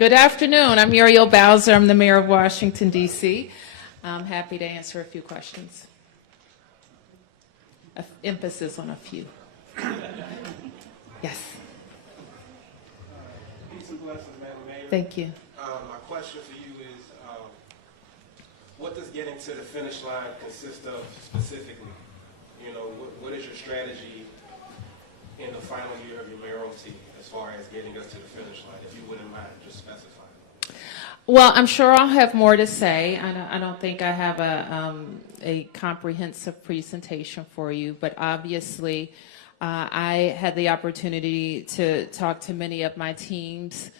Good afternoon. I'm Muriel Bowser. I'm the mayor of Washington, D.C. I'm happy to answer a few questions. Emphasis on a few. Yes. Peace and blessings, Madam Mayor. Thank you. My question for you is, what does getting to the finish line consist of specifically? You know, what is your strategy in the final year of your mayoralty as far as getting us to the finish line, if you wouldn't mind just specifying? Well, I'm sure I'll have more to say. I don't think I have a comprehensive presentation for you, but obviously I had the opportunity to talk to many of my teams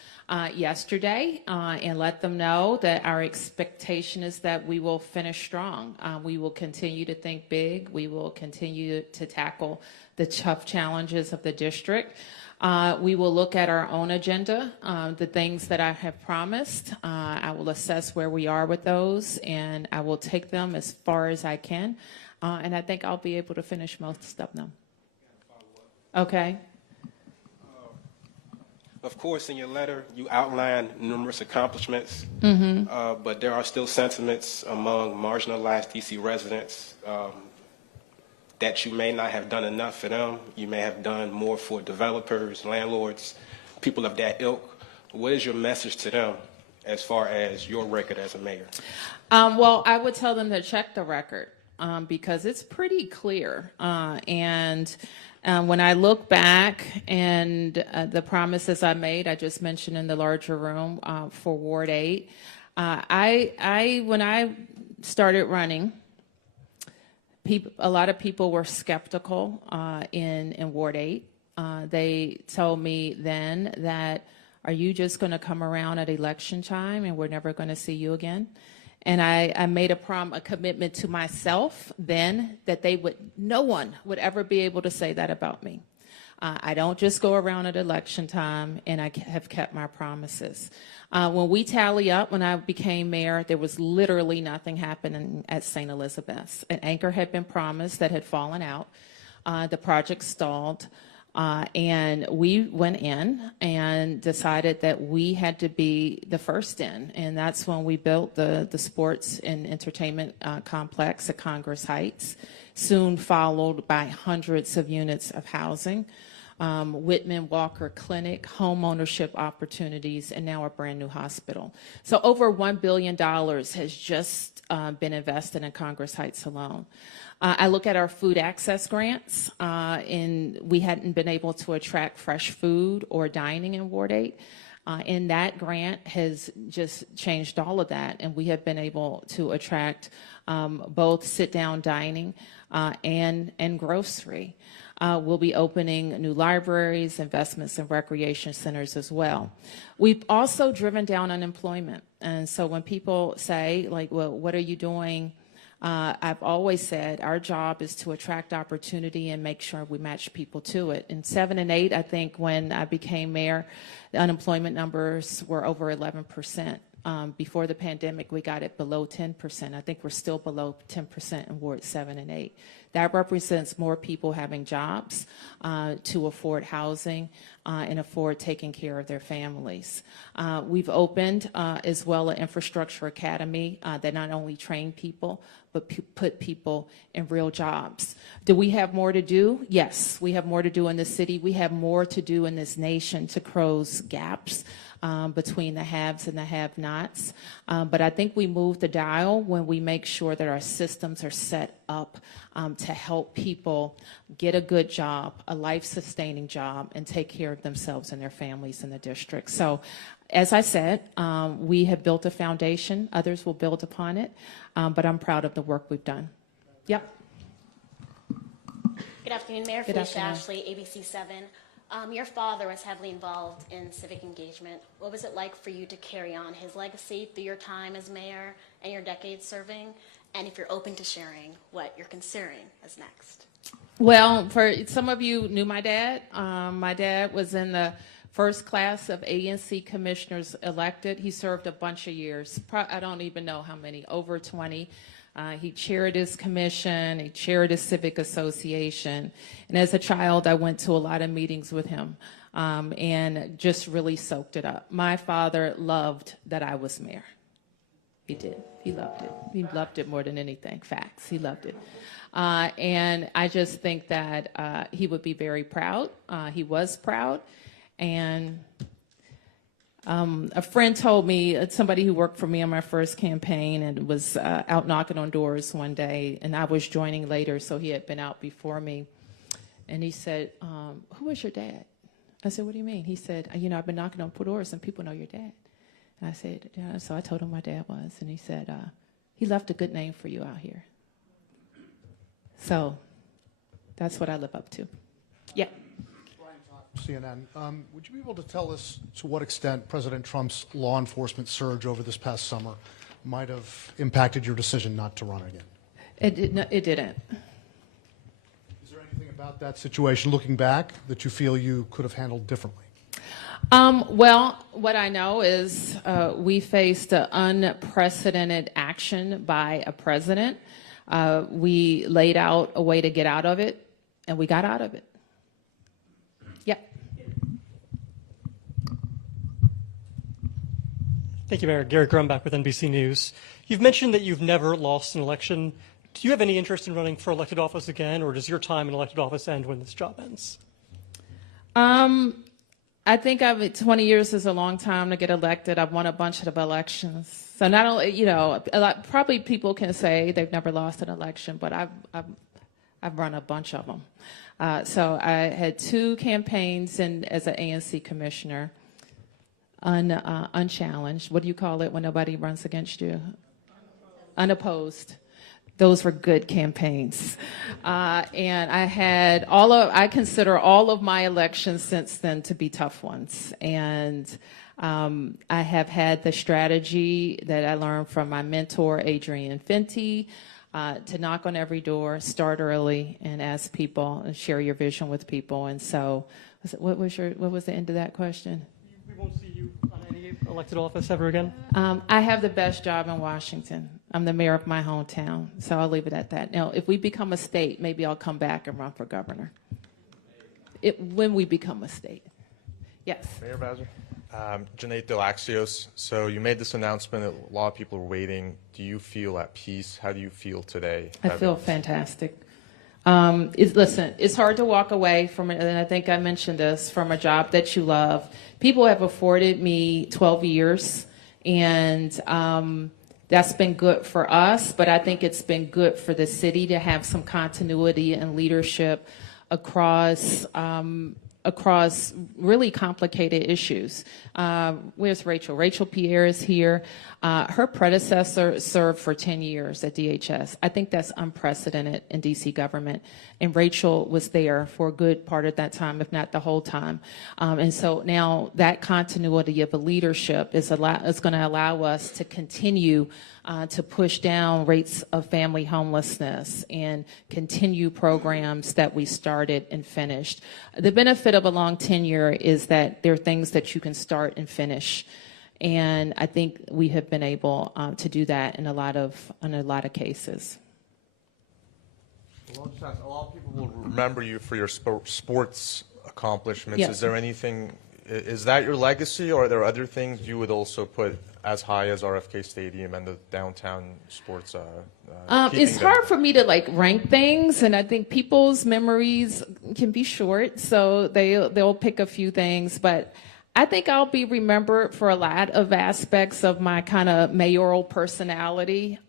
yesterday and let them know that our expectation is that we will finish strong. We will continue to think big. We will continue to tackle the tough challenges of the district. We will look at our own agenda, the things that I have promised. I will assess where we are with those, and I will take them as far as I can. And I think I'll be able to finish most of them. Okay. Of course, in your letter, you outline numerous accomplishments, but there are still sentiments among marginalized D.C. residents that you may not have done enough for them. You may have done more for developers, landlords, people of that ilk. What is your message to them as far as your record as a mayor? Well, I would tell them to check the record because it's pretty clear. And when I look back and the promises I made, I just mentioned in the larger room for Ward 8, when I started running, a lot of people were skeptical in Ward 8. They told me then that, are you just going to come around at election time and we're never going to see you again? And I made a commitment to myself then that no one would ever be able to say that about me. I don't just go around at election time, and I have kept my promises. When we tally up, when I became mayor, there was literally nothing happening at St. Elizabeth's. An anchor had been promised that had fallen out. The project stalled. And we went in and decided that we had to be the first in. And that's when we built the sports and entertainment complex at Congress Heights, soon followed by hundreds of units of housing, Whitman Walker Clinic, home ownership opportunities, and now a brand new hospital. So over $1 billion has just been invested in Congress Heights alone. I look at our food access grants, and we hadn't been able to attract fresh food or dining in Ward 8. And that grant has just changed all of that, and we have been able to attract both sit-down dining and grocery. We'll be opening new libraries, investments in recreation centers as well. We've also driven down unemployment. And so when people say, like, well, what are you doing? I've always said our job is to attract opportunity and make sure we match people to it. In 7 and 8, I think when I became mayor, the unemployment numbers were over 11%. Before the pandemic, we got it below 10%. I think we're still below 10% in Ward 7 and 8. That represents more people having jobs to afford housing and afford taking care of their families. We've opened as well an infrastructure academy that not only train people, but put people in real jobs. Do we have more to do? Yes, we have more to do in this city. We have more to do in this nation to close gaps between the haves and the have-nots. But I think we move the dial when we make sure that our systems are set up to help people get a good job, a life-sustaining job, and take care of themselves and their families in the district. So, as I said, we have built a foundation. Others will build upon it, but I'm proud of the work we've done. Yep. Good afternoon, Mayor. Good Felicia afternoon. Ashley, ABC 7. Your father was heavily involved in civic engagement. What was it like for you to carry on his legacy through your time as mayor and your decades serving? And if you're open to sharing what you're considering as next. Well, for some of you knew my dad. My dad was in the first class of ANC commissioners elected. He served a bunch of years. I don't even know how many, over 20. He chaired his commission, he chaired his civic association. And as a child, I went to a lot of meetings with him and just really soaked it up. My father loved that I was mayor. He did. He loved it. He loved it more than anything. Facts. He loved it. And I just think that he would be very proud. He was proud. And a friend told me, somebody who worked for me on my first campaign and was out knocking on doors one day, and I was joining later, so he had been out before me. And he said, who was your dad? I said, what do you mean? He said, I've been knocking on doors and people know your dad. And I said, yeah. So I told him my dad was, and he said, he left a good name for you out here. So that's what I live up to. Yeah. CNN. Would you be able to tell us to what extent President Trump's law enforcement surge over this past summer might have impacted your decision not to run again? It didn't. Is there anything about that situation, looking back, that you feel you could have handled differently? Well, what I know is we faced unprecedented action by a president. We laid out a way to get out of it, and we got out of it. Yeah. Thank you, Mayor. Gary Grumbach with NBC News. You've mentioned that you've never lost an election. Do you have any interest in running for elected office again, or does your time in elected office end when this job ends? I think 20 years is a long time to get elected. I've won a bunch of elections. So not only, probably people can say they've never lost an election, but I've run a bunch of them. So I had 2 campaigns as an ANC commissioner, unchallenged. What do you call it when nobody runs against you? Unopposed. Those were good campaigns. And I consider all of my elections since then to be tough ones. And I have had the strategy that I learned from my mentor, Adrian Fenty, to knock on every door, start early, and ask people and share your vision with people. And so, what was the end of that question? We won't see you on any elected office ever again? I have the best job in Washington. I'm the mayor of my hometown, so I'll leave it at that. Now, if we become a state, maybe I'll come back and run for governor. When we become a state. Yes. Mayor Bowser. Janae Delaxios. So you made this announcement that a lot of people are waiting. Do you feel at peace? How do you feel today? I feel fantastic. Listen, it's hard to walk away from it, and I think I mentioned this, from a job that you love. People have afforded me 12 years, and that's been good for us, but I think it's been good for the city to have some continuity and leadership across really complicated issues. Where's Rachel? Rachel Pierre is here. Her predecessor served for 10 years at DHS. I think that's unprecedented in D.C. government. And Rachel was there for a good part of that time, if not the whole time. And so now that continuity of a leadership is going to allow us to continue to push down rates of family homelessness and continue programs that we started and finished. The benefit of a long tenure is that there are things that you can start and finish. And I think we have been able to do that in a lot of cases. A lot of people will remember you for your sports accomplishments. Yes. Is there anything, is that your legacy, or are there other things you would also put as high as RFK Stadium and the downtown sports? It's hard for me to rank things, and I think people's memories can be short, so they'll pick a few things, but I think I'll be remembered for a lot of aspects of my kind of mayoral personality.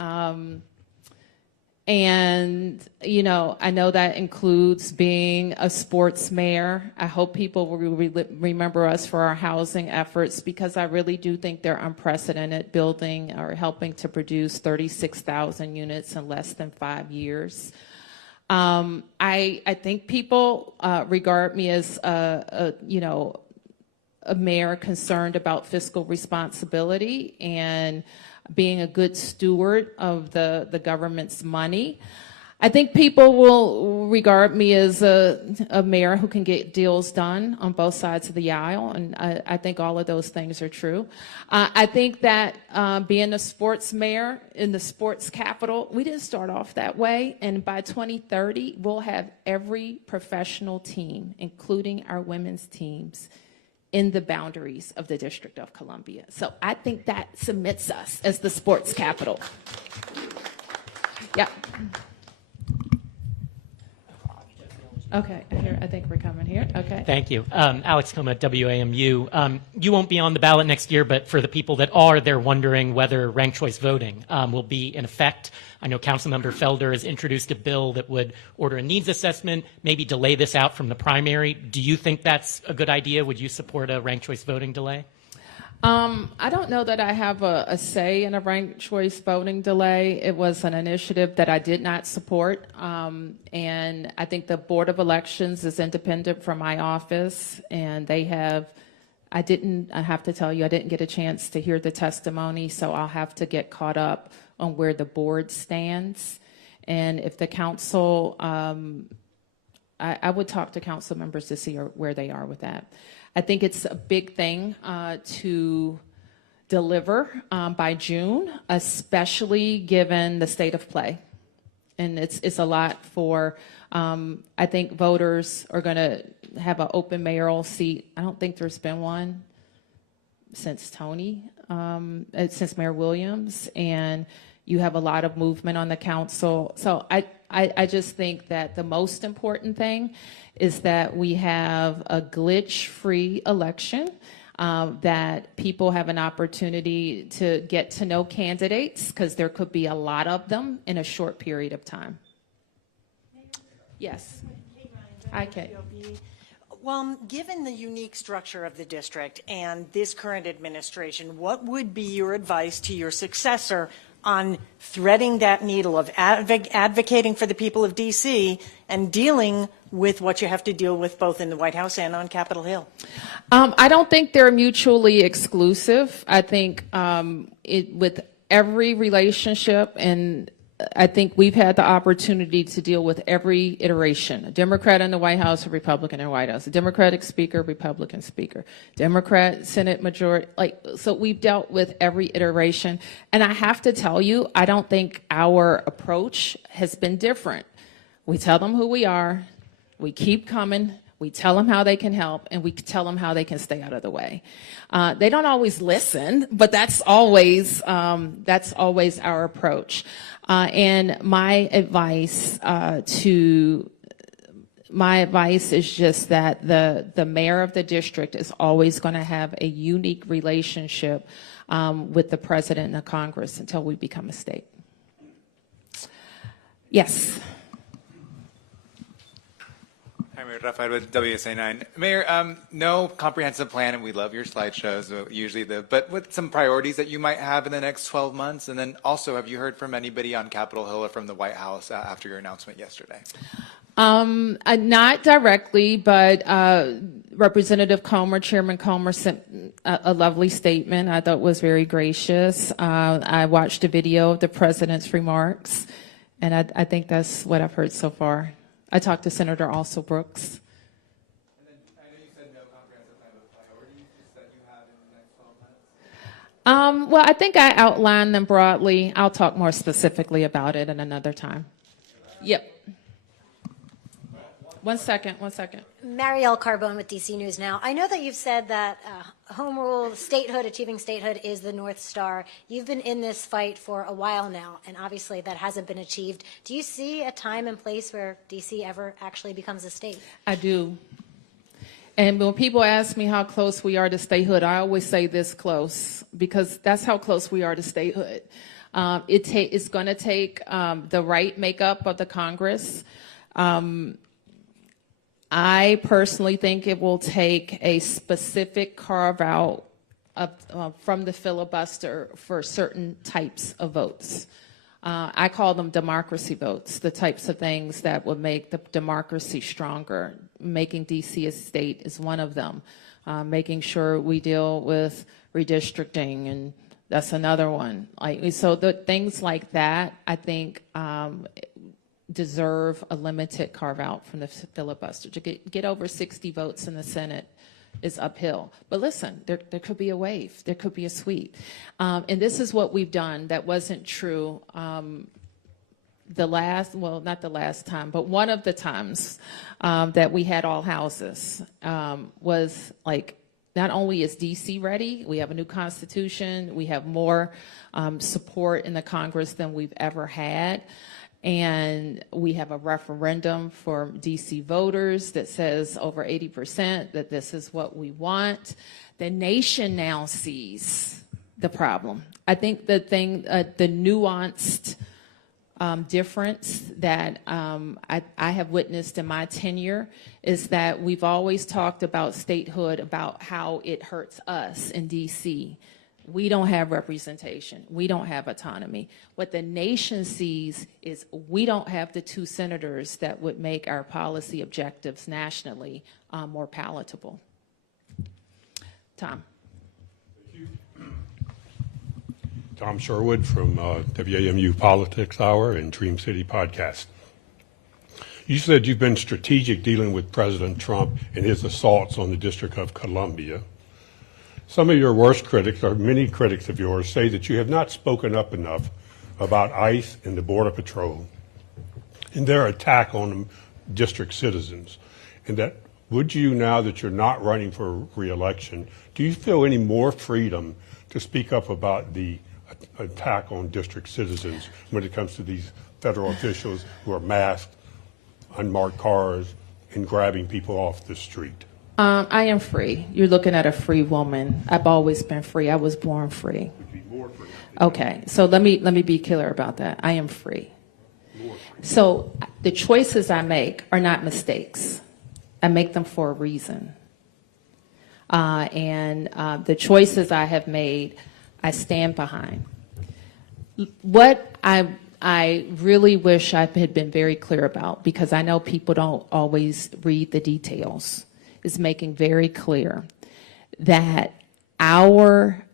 And, I know that includes being a sports mayor. I hope people will remember us for our housing efforts, because I really do think they're unprecedented, building or helping to produce 36,000 units in less than 5 years. I think people regard me as a mayor concerned about fiscal responsibility and being a good steward of the government's money. I think people will regard me as a mayor who can get deals done on both sides of the aisle, and I think all of those things are true. I think that being a sports mayor in the sports capital, we didn't start off that way, and by 2030, we'll have every professional team, including our women's teams, in the boundaries of the District of Columbia. So I think that cements us as the sports capital. Yeah. Okay, here, I think we're coming here. Okay. Thank you. Alex Coma, WAMU. You won't be on the ballot next year, but for the people that are, they're wondering whether ranked choice voting will be in effect. I know Councilmember Felder has introduced a bill that would order a needs assessment, maybe delay this out from the primary. Do you think that's a good idea? Would you support a ranked choice voting delay? I don't know that I have a say in a ranked choice voting delay. It was an initiative that I did not support, and I think the Board of Elections is independent from my office, and they have, I have to tell you, I didn't get a chance to hear the testimony, so I'll have to get caught up on where the board stands. And if the council, I would talk to council members to see where they are with that. I think it's a big thing to deliver by June, especially given the state of play. And it's a lot for, I think voters are going to have an open mayoral seat. I don't think there's been one since since Mayor Williams, and you have a lot of movement on the council. So I just think that the most important thing is that we have a glitch-free election, that people have an opportunity to get to know candidates, because there could be a lot of them in a short period of time. Yes. Hi, Kate. Well, given the unique structure of the district and this current administration, what would be your advice to your successor on threading that needle of advocating for the people of D.C. and dealing with what you have to deal with both in the White House and on Capitol Hill? I don't think they're mutually exclusive. I think with every relationship, and I think we've had the opportunity to deal with every iteration. A Democrat in the White House, a Republican in the White House, a Democratic speaker, Republican speaker, Democrat Senate majority. So we've dealt with every iteration. And I have to tell you, I don't think our approach has been different. We tell them who we are, we keep coming, we tell them how they can help, and we tell them how they can stay out of the way. They don't always listen, but that's always our approach. And my advice is just that the mayor of the district is always going to have a unique relationship with the president and the Congress until we become a state. Yes. Hi, Mayor Rafael with WSA9. Mayor, no comprehensive plan, and we love your slideshows, usually but with some priorities that you might have in the next 12 months, and then also, have you heard from anybody on Capitol Hill or from the White House after your announcement yesterday? Not directly, but Representative Comer, Chairman Comer, sent a lovely statement I thought was very gracious. I watched a video of the president's remarks, and I think that's what I've heard so far. I talked to Senator Also Brooks. And then I know you said no comprehensive plan of priorities that you have in the next 12 months. Well, I think I outlined them broadly. I'll talk more specifically about it at another time. Yep. One second. Marielle Carbone with DC News Now. I know that you've said that home rule, statehood, achieving statehood is the North Star. You've been in this fight for a while now, and obviously that hasn't been achieved. Do you see a time and place where DC ever actually becomes a state? I do. And when people ask me how close we are to statehood, I always say this close, because that's how close we are to statehood. It's going to take the right makeup of the Congress. I personally think it will take a specific carve out from the filibuster for certain types of votes. I call them democracy votes, the types of things that would make the democracy stronger. Making D.C. a state is one of them. Making sure we deal with redistricting, and that's another one. So the things like that, I think deserve a limited carve out from the filibuster. To get over 60 votes in the Senate is uphill. But listen, there could be a wave, there could be a sweep. And this is what we've done that wasn't true the last, well, not the last time, but one of the times that we had all houses was like, not only is DC ready, we have a new constitution, we have more support in the Congress than we've ever had. And we have a referendum for DC voters that says over 80% that this is what we want. The nation now sees the problem. I think the thing, the nuanced difference that I have witnessed in my tenure is that we've always talked about statehood, about how it hurts us in DC. We don't have representation. We don't have autonomy. What the nation sees is we don't have the 2 senators that would make our policy objectives nationally more palatable. Tom. Tom Sherwood from WAMU Politics Hour and Dream City Podcast. You said you've been strategic dealing with President Trump and his assaults on the District of Columbia. Some of your worst critics, or many critics of yours, say that you have not spoken up enough about ICE and the Border Patrol and their attack on district citizens. And that, would you, now that you're not running for re-election, do you feel any more freedom to speak up about the attack on district citizens when it comes to these federal officials who are masked, unmarked cars, and grabbing people off the street? I am free. You're looking at a free woman. I've always been free. I was born free. Okay, so let me be clear about that. I am free. So the choices I make are not mistakes. I make them for a reason. And the choices I have made, I stand behind. What I really wish I had been very clear about, because I know people don't always read the details, is making very clear that our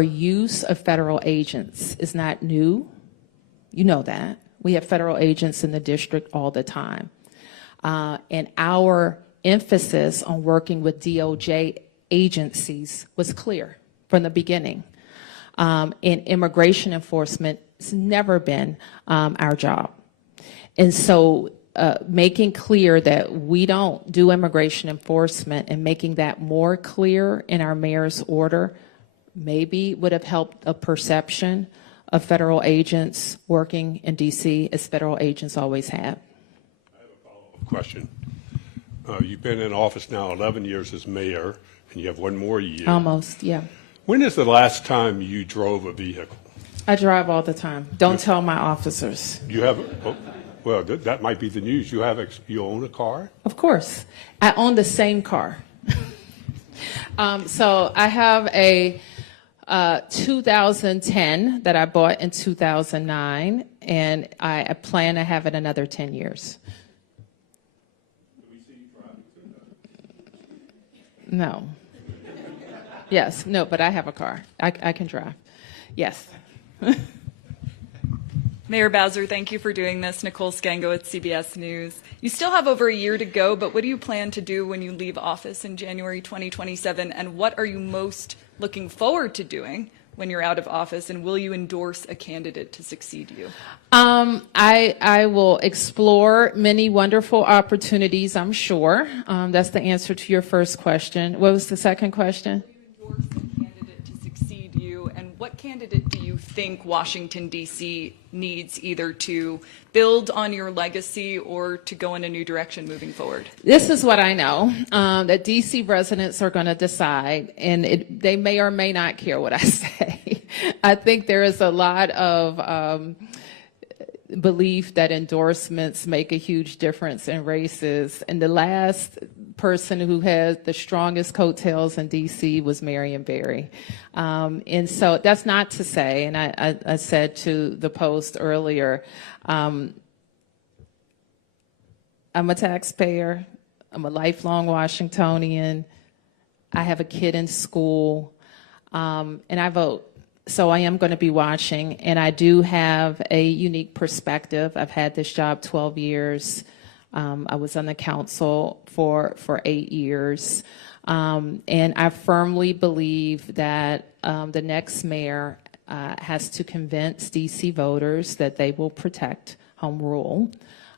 use of federal agents is not new. You know that. We have federal agents in the district all the time. And our emphasis on working with DOJ agencies was clear from the beginning. In immigration enforcement, it's never been our job. And so making clear that we don't do immigration enforcement and making that more clear in our mayor's order maybe would have helped a perception of federal agents working in DC as federal agents always have. I have a follow-up question. You've been in office now 11 years as mayor, and you have one more year. Almost, yeah. When is the last time you drove a vehicle? I drive all the time. Don't tell my officers. You have, oh, well, that might be the news. You own a car? Of course. I own the same car. So I have a 2010 that I bought in 2009, and I plan to have it another 10 years. No. Yes, no, but I have a car. I can drive. Yes. Mayor Bowser, thank you for doing this. Nicole Scango with CBS News. You still have over a year to go, but what do you plan to do when you leave office in January 2027? And what are you most looking forward to doing when you're out of office? And will you endorse a candidate to succeed you? I will explore many wonderful opportunities, I'm sure. That's the answer to your first question. What was the second question? Will you endorse a candidate to succeed you? And what candidate do you think Washington, D.C. needs either to build on your legacy or to go in a new direction moving forward? This is what I know, that D.C. residents are going to decide, and they may or may not care what I say. I think there is a lot of belief that endorsements make a huge difference in races. And the last person who had the strongest coattails in D.C. was Marion Barry. And so that's not to say, and I said to the Post earlier, I'm a taxpayer. I'm a lifelong Washingtonian. I have a kid in school, and I vote. So I am going to be watching, and I do have a unique perspective. I've had this job 12 years. I was on the council for 8 years. And I firmly believe that the next mayor has to convince D.C. voters that they will protect home rule.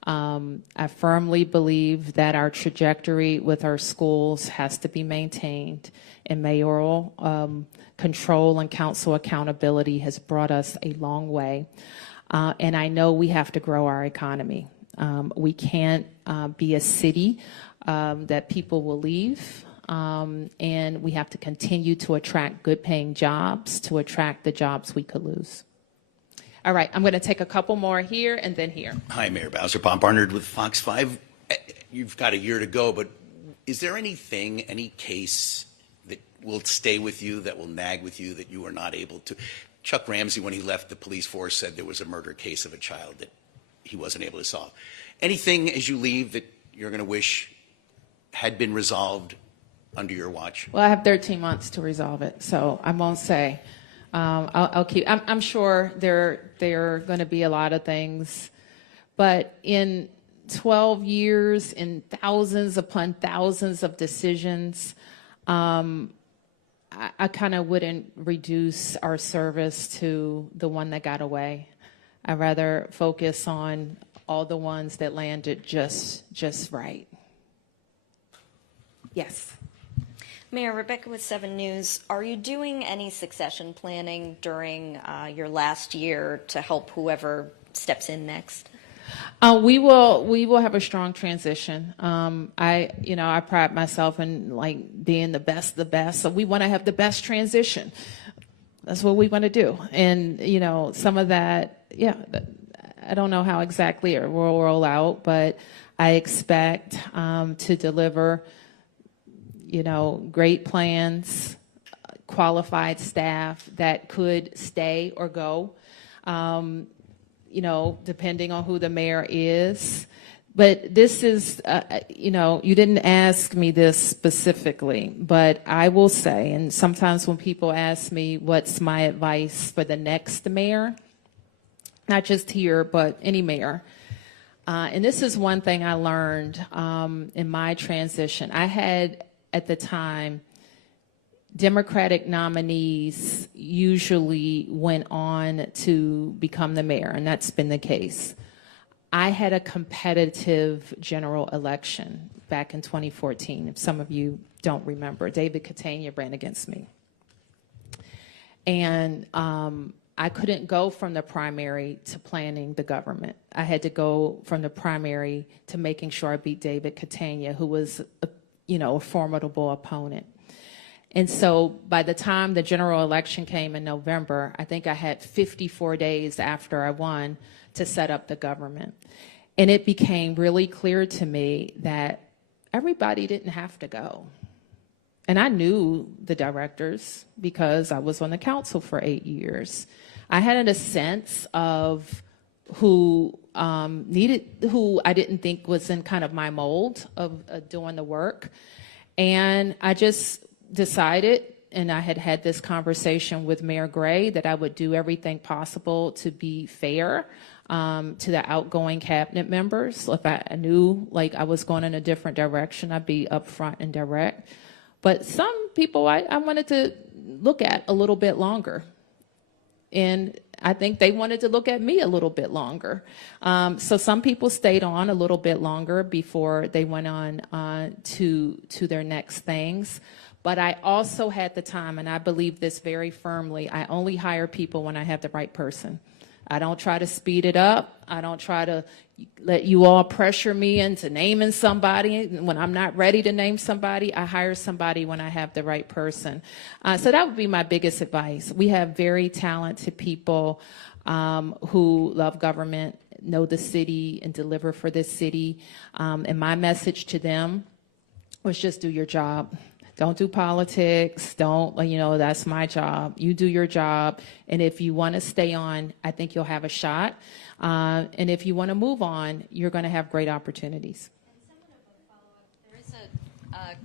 I firmly believe that our trajectory with our schools has to be maintained, and mayoral control and council accountability has brought us a long way. And I know we have to grow our economy. We can't be a city that people will leave. And we have to continue to attract good paying jobs to attract the jobs we could lose. All right, I'm going to take a couple more here and then here. Hi, Mayor Bowser. Bob Barnard with Fox 5. You've got a year to go, but is there anything, any case that will stay with you, that will nag with you, that you are not able to? Chuck Ramsey, when he left the police force, said there was a murder case of a child that he wasn't able to solve. Anything as you leave that you're going to wish had been resolved under your watch? Well, I have 13 months to resolve it, so I won't say. I'll keep. I'm sure there are going to be a lot of things, but in 12 years, in thousands upon thousands of decisions, I kind of wouldn't reduce our service to the one that got away. I'd rather focus on all the ones that landed just right. Yes. Mayor, Rebecca with 7 News. Are you doing any succession planning during your last year to help whoever steps in next? We will have a strong transition. I pride myself in like being the best, so we want to have the best transition. That's what we want to do. And, some of that, I don't know how exactly it will roll out, but I expect to deliver great plans, qualified staff that could stay or go, depending on who the mayor is. But this is, you didn't ask me this specifically, but I will say, and sometimes when people ask me what's my advice for the next mayor, not just here, but any mayor, and this is one thing I learned in my transition. I had, at the time, Democratic nominees usually went on to become the mayor, and that's been the case. I had a competitive general election back in 2014, if some of you don't remember. David Catania ran against me. And I couldn't go from the primary to planning the government. I had to go from the primary to making sure I beat David Catania, who was a formidable opponent. And so by the time the general election came in November, I think I had 54 days after I won to set up the government. And it became really clear to me that everybody didn't have to go. And I knew the directors because I was on the council for 8 years. I had a sense of who who I didn't think was in kind of my mold of doing the work. And I just decided, and I had this conversation with Mayor Gray, that I would do everything possible to be fair to the outgoing cabinet members. If I knew like I was going in a different direction, I'd be upfront and direct. But some people I wanted to look at a little bit longer. And I think they wanted to look at me a little bit longer. So some people stayed on a little bit longer before they went on to their next things. But I also had the time, and I believe this very firmly, I only hire people when I have the right person. I don't try to speed it up. I don't try to let you all pressure me into naming somebody. When I'm not ready to name somebody, I hire somebody when I have the right person. So that would be my biggest advice. We have very talented people who love government, know the city, and deliver for this city. And my message to them was just do your job. Don't do politics. Don't, that's my job. You do your job. And if you want to stay on, I think you'll have a shot. And if you want to move on, you're going to have great opportunities. There is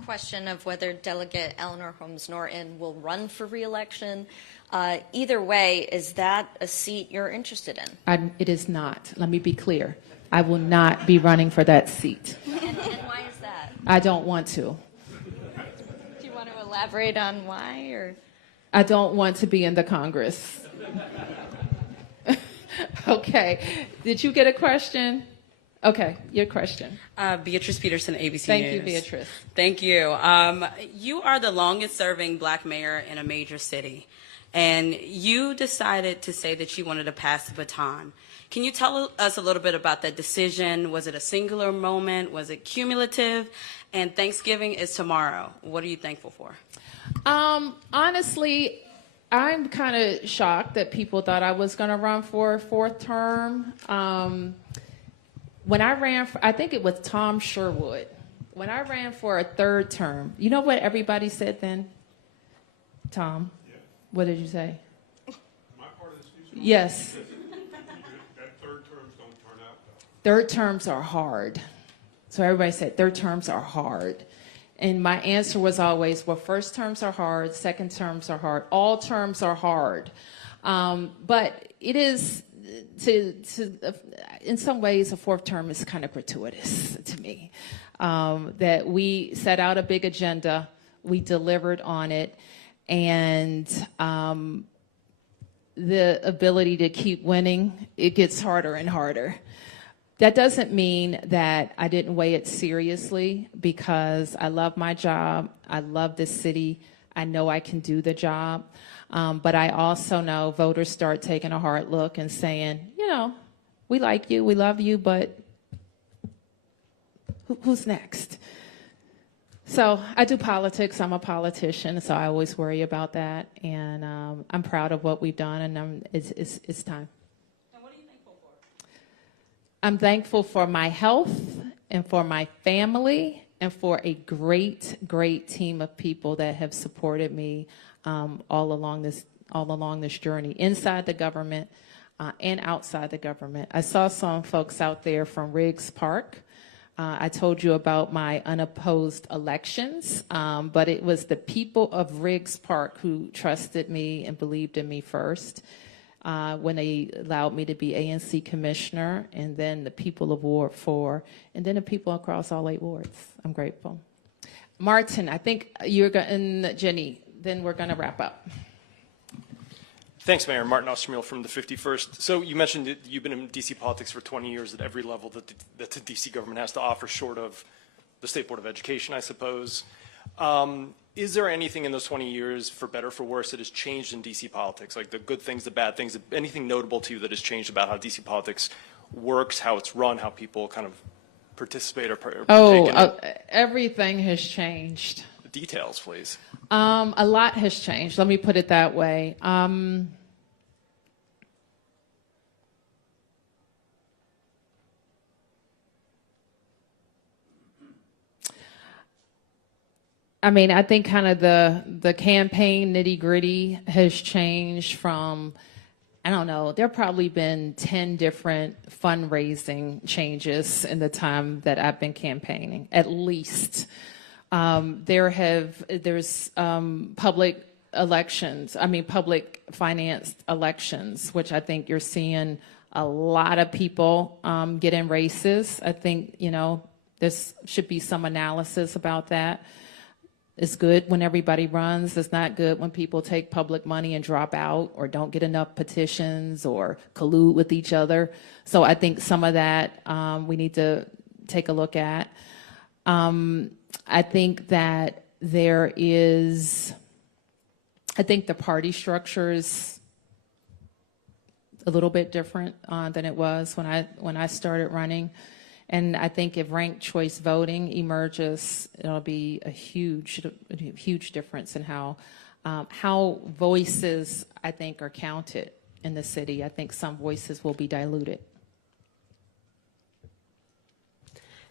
Question of whether Delegate Eleanor Holmes Norton will run for re-election. Either way, is that a seat you're interested in? It is not. Let me be clear. I will not be running for that seat. And why is that? I don't want to. Do you want to elaborate on why? Or I don't want to be in the Congress. Okay. Did you get a question? Okay, your question. Beatrice Peterson, ABC News. Thank you, Beatrice. Thank you. You are the longest serving black mayor in a major city, and you decided to say that you wanted to pass the baton. Can you tell us a little bit about that decision? Was it a singular moment? Was it cumulative? And Thanksgiving is tomorrow. What are you thankful for? Honestly, I'm kind of shocked that people thought I was going to run for a fourth term. When I ran for, I think it was Tom Sherwood. When I ran for a third term, you know what everybody said then? Tom, yeah. What did you say? My part of the speech? Yes. That third terms don't turn out though. Third terms are hard. So everybody said third terms are hard. And my answer was always, well, first terms are hard, second terms are hard, all terms are hard. But it is, in some ways, a fourth term is kind of gratuitous to me. That we set out a big agenda, we delivered on it, and the ability to keep winning, it gets harder and harder. That doesn't mean that I didn't weigh it seriously, because I love my job, I love this city, I know I can do the job, but I also know voters start taking a hard look and saying, you know, we like you, we love you, but who's next? So I do politics, I'm a politician, so I always worry about that, and I'm proud of what we've done, and it's time. I'm thankful for my health and for my family and for a great, great team of people that have supported me all along this journey, inside the government and outside the government. I saw some folks out there from Riggs Park. I told you about my unopposed elections, but it was the people of Riggs Park who trusted me and believed in me first. When they allowed me to be ANC commissioner, and then the people of Ward 4, and then the people across all 8 wards. I'm grateful. Martin, I think you're going, and Jenny, then we're going to wrap up. Thanks, Mayor. Martin Ostermuel from the 51st. So you mentioned that you've been in D.C. politics for 20 years at every level that the D.C. government has to offer, short of the State Board of Education, I suppose. Is there anything in those 20 years, for better or for worse, that has changed in D.C. politics? Like the good things, the bad things, anything notable to you that has changed about how D.C. politics works, how it's run, how people kind of participate or partake in it? Everything has changed. The details, please. A lot has changed. Let me put it that way. I mean, I think kind of the campaign nitty-gritty has changed from, I don't know, there have probably been 10 different fundraising changes in the time that I've been campaigning, at least. There's public elections, public financed elections, which I think you're seeing a lot of people get in races. I think, there should be some analysis about that. It's good when everybody runs. It's not good when people take public money and drop out or don't get enough petitions or collude with each other. So I think some of that we need to take a look at. I think that I think the party structure is a little bit different than it was when I started running. And I think if ranked choice voting emerges, it'll be a huge difference in how voices, I think, are counted in the city. I think some voices will be diluted.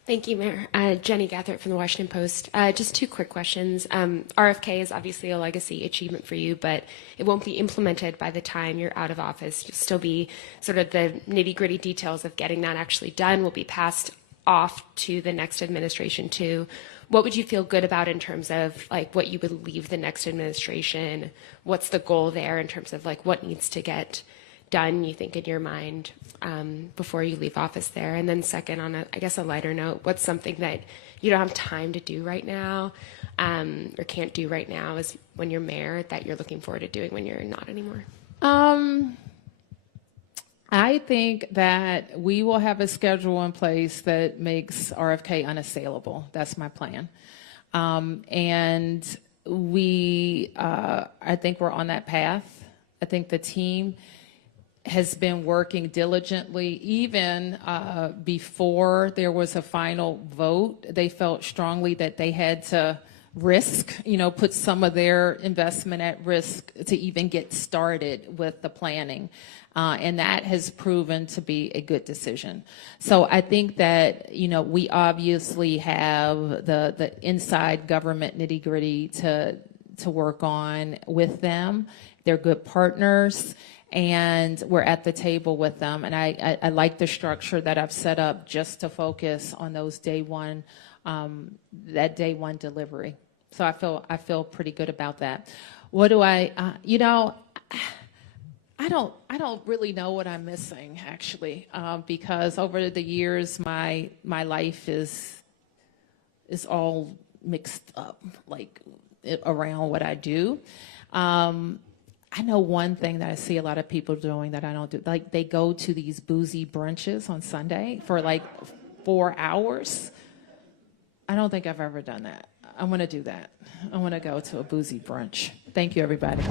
Thank you, Mayor. Jenny Gathert from the Washington Post. Just 2 quick questions. RFK is obviously a legacy achievement for you, but it won't be implemented by the time you're out of office. You'll still be sort of the nitty-gritty details of getting that actually done will be passed off to the next administration too, what would you feel good about in terms of like what you would leave the next administration? What's the goal there in terms of like what needs to get done, you think, in your mind before you leave office there? And then second, on a, I guess a lighter note, what's something that you don't have time to do right now or can't do right now is when you're mayor that you're looking forward to doing when you're not anymore? I think that we will have a schedule in place that makes RFK unassailable. That's my plan. And I think we're on that path. I think the team has been working diligently. Even before there was a final vote, they felt strongly that they had to risk, put some of their investment at risk to even get started with the planning. And that has proven to be a good decision. So I think that, we obviously have the inside government nitty-gritty to work on with them. They're good partners, and we're at the table with them. And I like the structure that I've set up just to focus on those that day one delivery. So I feel pretty good about that. What do I don't really know what I'm missing, actually, because over the years my life is all mixed up, like around what I do. I know one thing that I see a lot of people doing that I don't do, like they go to these boozy brunches on Sunday for like 4 hours. I don't think I've ever done that. I want to do that. I want to go to a boozy brunch. Thank you, everybody.